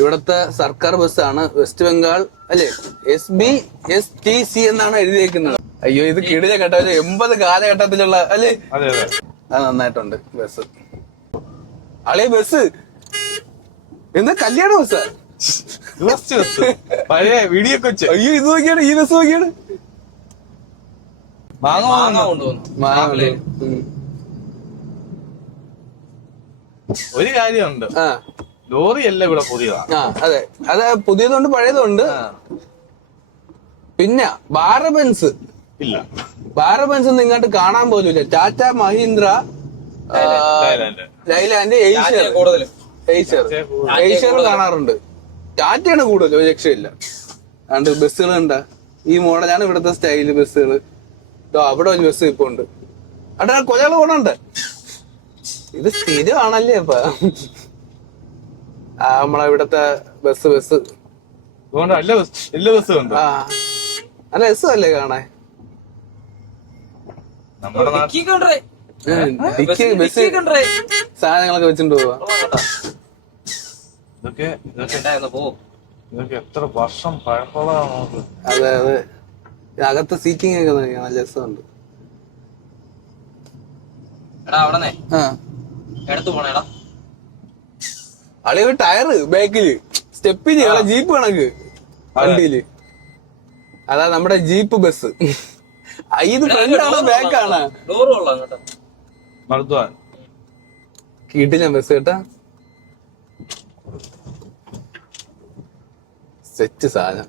ഇവിടത്തെ സർക്കാർ ബസ്സാണ്. വെസ്റ്റ് ബംഗാൾ അല്ലെ, SBSTC എന്നാണ് എഴുതിയേക്കുന്നത്. അയ്യോ, ഇത് കിടില കേട്ടോ. 80 കാലഘട്ടത്തിലുള്ള അല്ലേ? അത് നന്നായിട്ടുണ്ട് ബസ്. അളേ ബസ് എന്താ കല്യാണ ബസ്സാ? പഴയ വീഡിയോ കൊച്ച്. അയ്യോ, ഇത് നോക്കിയാണ്, ഈ ബസ് നോക്കിയാണ്. ഒരു കാര്യമുണ്ട്, ലോറി അല്ല ഇവിടെ പുതിയതാണ്. അതെ, അത് പുതിയതുണ്ട് പഴയതുണ്ട്. പിന്നെ ബാരബൻസ് ഇല്ല, ബാരബൻസ് ഒന്നും ഇങ്ങോട്ട് കാണാൻ പോലും ഇല്ല. ടാറ്റ മഹീന്ദ്ര, ലൈലാൻഡ്, ഏഷ്യർ കാണാറുണ്ട്. ടാറ്റയാണ് കൂടുതൽ, ഒരു രക്ഷയില്ല. അതുകൊണ്ട് ബസ്സുകൾ കണ്ട ഈ മോഡലാണ് ഇവിടുത്തെ സ്റ്റൈല് ബസ്സുകള്. അവിടെ ഒരു ബസ് ഇപ്പൊ ഉണ്ട്. അവിടെ കൊലകൾ പോണുണ്ട്. ഇത് സ്ഥിരമാണല്ലേ ഇപ്പൊ നമ്മളെ ഇവിടത്തെ ബസ് നല്ല രസമല്ലേ കാണാൻ? സാധനങ്ങളൊക്കെ വെച്ചിട്ട് പോവാ. എത്ര വർഷം പഴക്കമുള്ളതാണ്. അതെ അതെ, അകത്ത് സീറ്റിംഗ് ഒക്കെ നല്ല രസമുണ്ട്. അളിയ ടയറ് ബാക്കില്, സ്റ്റെപ്പിന് ജീപ്പ് കണക്ക് വണ്ടിയില്. അതാ നമ്മുടെ ജീപ്പ് ബസ്. ഇത് ഫ്രണ്ടാണോ ബാക്കാണ്? കിട്ടില്ല ബസ് കേട്ടാ, സെറ്റ് സാധനം.